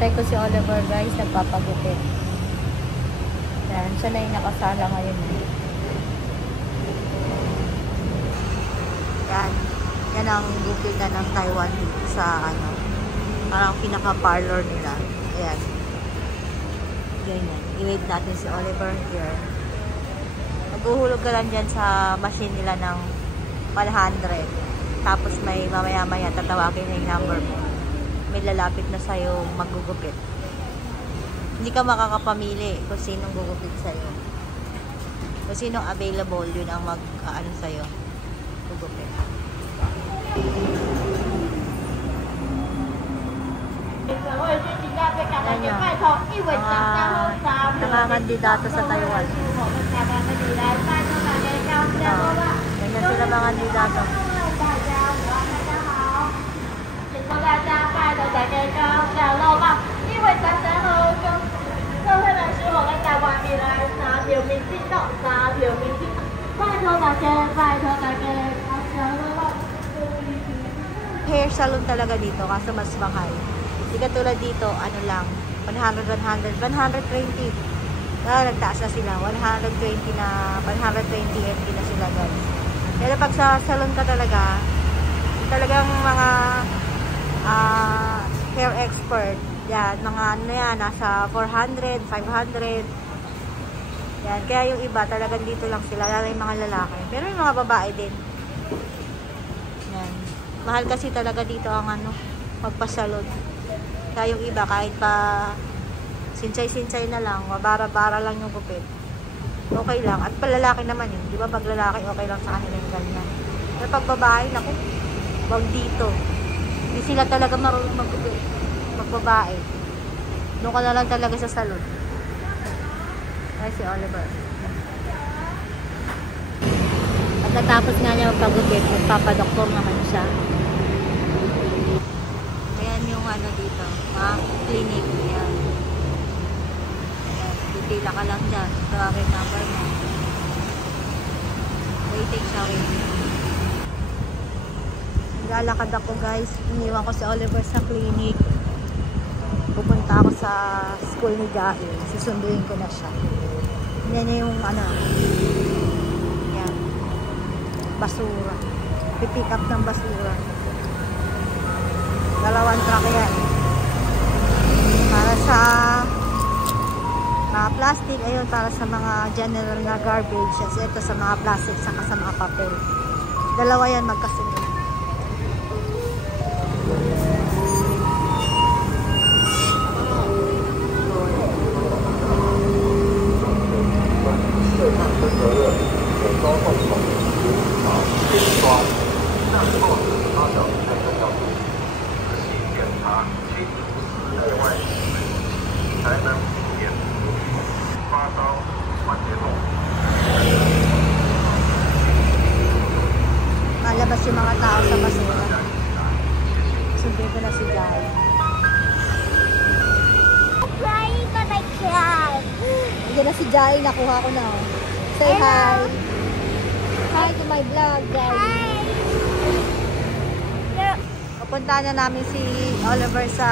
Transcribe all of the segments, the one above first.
Hintay ko si Oliver guys, nagpapagupit. Yan, siya na yung nakasala ngayon. Yan. Yan ang gupitan ng Taiwan sa ano, parang pinaka-parlor nila. Ayan. Ganyan. I-wait natin si Oliver here. Maghuhulog ka lang dyan sa machine nila ng 100. Tapos may mamaya-maya tatawagin na yung number mo. May lalapit na sa'yo maggugupit. Hindi ka makakapamili kung sinong gugupit sa'yo. Kung sinong available, yun ang mag-ano sa'yo. Gugupit. Nangangandidato sa Taiwan. Ganyan sila mga kandidato. Hair salon talaga dito, kaso mas mahal. Hindi katulad dito, ano lang, 100, 120. Nagtaas na sila, 120 na, 120 MT na sila doon. Pero pag sa salon ka talaga, talagang mga hair expert, yan, mga ano yan, nasa 400, 500. Yan, kaya yung iba talagang dito lang sila, lalo yung mga lalaki. Pero yung mga babae din. Yan. Mahal kasi talaga dito ang ano, magpasalon. Kaya yung iba, kahit pa sinsay-sinsay na lang, mabara-bara lang yung gupit. Okay lang. At palalaki naman yun. Di ba pag lalaki, okay lang sa kanila yung ganyan. Pero pag babae, naku, wag dito. Hindi sila talaga marunong maggupit. Magbabae. Doon ka na lang talaga sa salon. Ay, si Oliver. At natapos nga niya magpagupit, magpapadoktor naman siya. Ayan yung ano dito, clinic. Ayan. Pipila ka lang dyan. Tawagin number mo. Waiting siya, waiting. Naglalakad ako guys. Iniwan ko si Oliver sa clinic. Pupunta ako sa school ni Jael. Susunduin ko na siya. Yan yung ano. Yan. Basura. Pipick up ng basura. 2 truck yan. Para sa mga plastic. Ayun, para sa mga general na garbage. Kasi ito sa mga plastic saka sa mga papel. 2 yan magkasunod. Malabas yung mga tao sa basura. Sundin ko na si Jai. Crying but I can't. Yan na si Jai, nakuha ko na. Oh. Say hi. Hi to my vlog, Jai. Hi. Papunta na namin si Oliver sa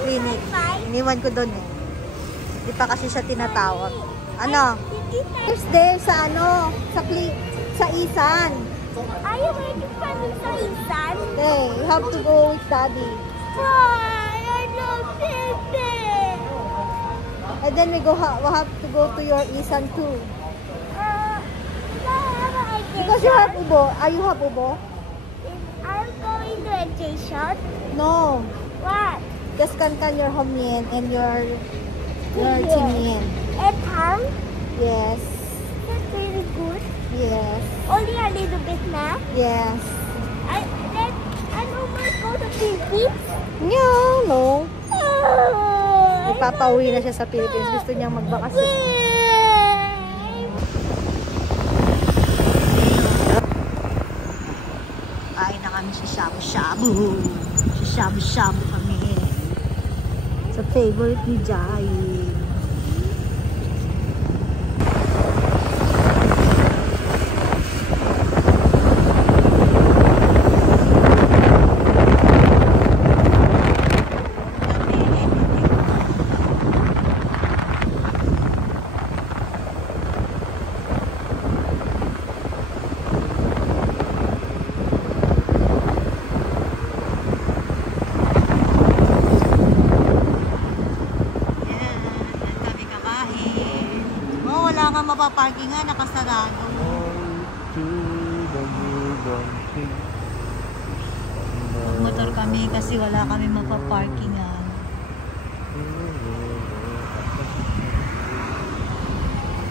clinic. Iniwan ko doon eh. Hindi pa kasi siya tinatawag. Ano? First day sa ano? Sa Isan. Are you waiting for me sa Isan? Okay, you have to go with Daddy. Why? I love Pepe. And then we'll have to go to your Isan too. No, I have an education. Because you have ubo. Are you have ubo? I'm going to education. No. What? Just kantan your homien and your chinien. And ham? Yes. That's really good. Yes. Only a little bit na? Yes. Then I almost go to Philippines. No. Ipapauwi na siya sa Philippines. Gusto niyang magbakasyon. Kain na kami sa shabu-shabu. Sa shabu-shabu kami. Sa favorite ni Jai. parking nga, nakasarado. Motor kami kasi wala kami mapaparkingan.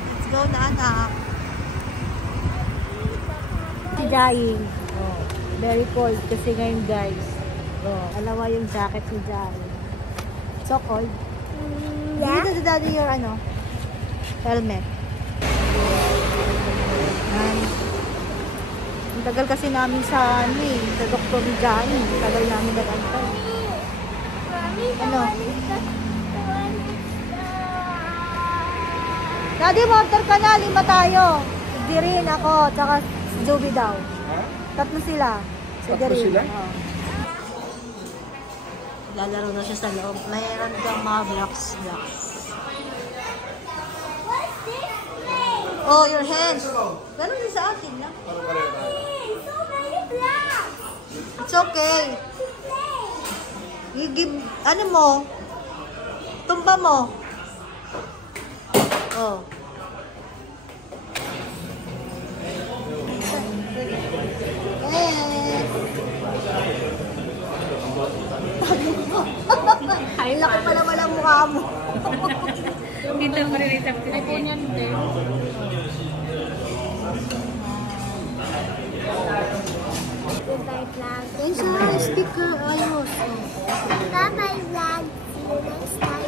Let's go na, anak. Si Jai. Oh, very cold kasi ngayon, guys. Oh, alawa yung jacket ni Jai. So cold. Yeah? Dito sa daddy your helmet. Ang tagal kasi namin sa sa doktor ni Jai. Ang tagal namin nag-antay. Mommy, the Ano? one is the one is Daddy, motor ka na. 5 tayo. Si Dirin, ako, tsaka si Joby daw. Tatlo sila. Si Tatlo Dirin. sila? Oo. Lalaro na siya sa loob. Mayroon kang mga blocks. What's this place? Oh, your hands. Ganun din sa atin lang. So many blocks. It's okay. You give, ano mo? Tumba mo. Oh. Ay, laki pala wala mukha mo. Dito mo rin ito. Ay po niyan din. Goodbye vlog. Ay, sa speaker, ayos. Bye-bye vlog. See you next time.